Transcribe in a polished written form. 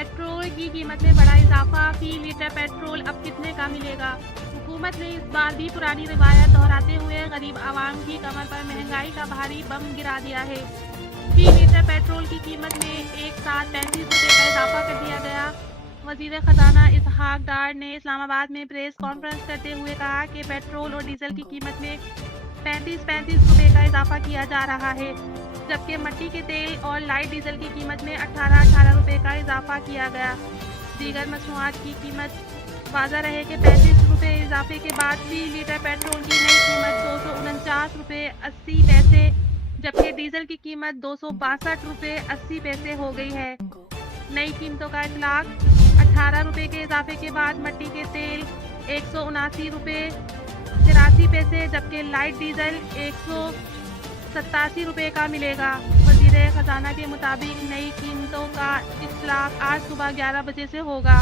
Petrol की कीमत में बड़ा इजाफा, फी लीटर पेट्रोल अब कितने का मिलेगा? हुकूमत ने इस बार भी पुरानी रिवायत दोहराते हुए गरीब आवाम की कमर पर महंगाई का भारी बम गिरा दिया है। फी लीटर पेट्रोल की कीमत में एक साथ 35 रुपये का इजाफा कर दिया गया। वजीर खजाना इसहाक डार ने इस्लामाबाद में प्रेस कॉन्फ्रेंस करते हुए कहा कि पेट्रोल और डीजल की कीमत में 35 रुपये का इजाफा किया जा रहा है, जबकि मिट्टी के तेल और लाइट डीजल की कीमत में 18 रुपये का इजाफा किया गया। दीगर मसनूआत की कीमत वाज़ा रहे कि 35 रुपये इजाफे के बाद फी लीटर पेट्रोल की नई कीमत 249 रुपये 80 पैसे, जबकि डीजल की कीमत 262 रुपये 80 पैसे हो गई है। नई कीमतों का इतलाक 18 रुपये के इजाफे के बाद मिट्टी के तेल 179 रुपये 83 पैसे, जबकि लाइट डीजल 187 रुपये का मिलेगा। वजीर खजाना के मुताबिक नई कीमतों का इतलाक आज सुबह 11 बजे से होगा।